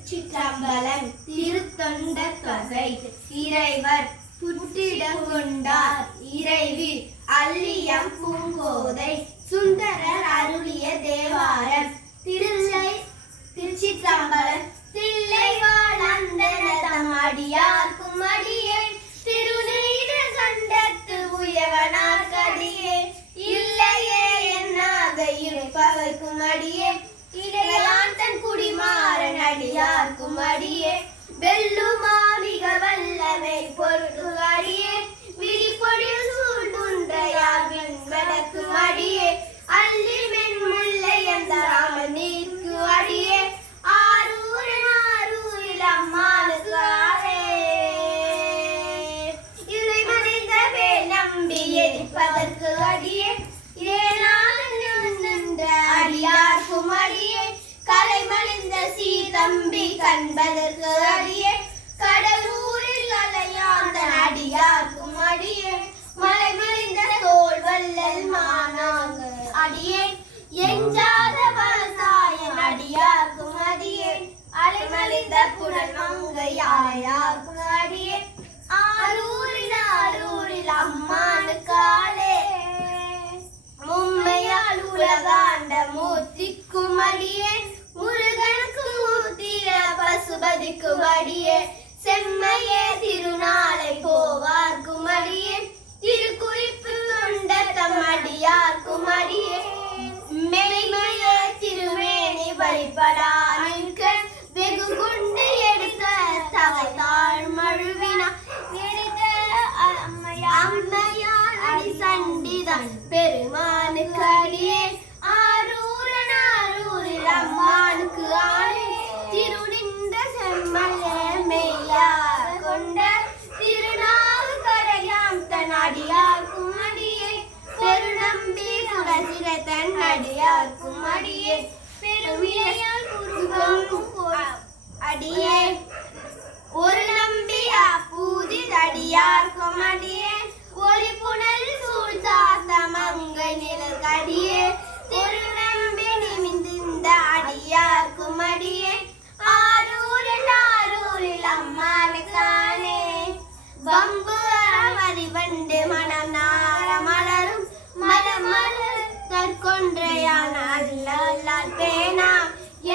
திருச்சிற்றம்பலம் திருத்தொண்ட தொகை இறைவர் புற்றிடம் கொண்டார். இறைவி அல்லியம் பூங்கோதை. சுந்தரர் அருளிய தேவாரம். திருச்சை திருச்சிற்றம்பலம் தில்லை வாழ்ந்தன அடியார்க்கும் அடியே திருநெய்த கண்டத்து உயவனார் கடியே இல்லையே என்னாக இருப்பவைக்கும் அடியே இடையா அடியார்க்கும் அடியே வெல்லுமா? கண்பதற்கு அடியே கடலூரில் அலையாந்த அடியார்க்கும் அடியே மலை மலிந்த தோல் வல்லல் மானாங்க. அடியே எஞ்சாத வளசாயன் அடியார்க்கும் அடியே அலைமலிந்த புனல் மங்கையாயார்க்கும் சண்டிதான் பெருமானுக்கு அடியே. ஆரூரன் ஆரூரில் அம்மானுக்கு ஆளே. திருநின்ற செம்மல்ல மெய்யார் கொண்ட திருநாவு கரையாம் தன் அடியார்க்கும் அடியே. பெருநம்பி குலசிர தன் அடியார்க்கும் அடியே.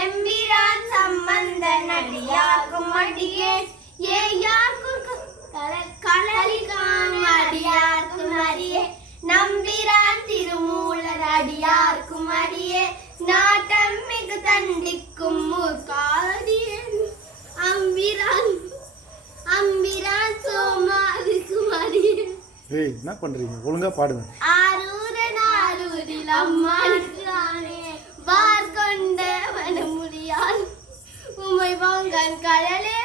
எம்பிரான் சம்பந்த நடியாக்கும் அடியே. ஏ யாருக்கும் களலிகாம் அடியார்க்கும் அடியே. நம்பிரான் திருமூலர் அடியார்க்கும் அடியே. நாட்டம் மிகு தண்டிக்கும் மூர்க்காடியே அம்பிரான் அம்பிரான் சோமாவுக்கும் அடியே. ஏய் என்ன பண்ணுறீங்க ஒழுங்காக பாடுங்க. ஆரூரன் ஆரூரில் அம்மானுக்கு கடன் கடலே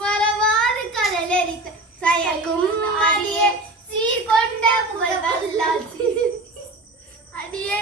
மறவாது கடலெரித்த சயக்கும் அடியே. சீர்கொண்ட புகழ் வல்லாசி அடியே.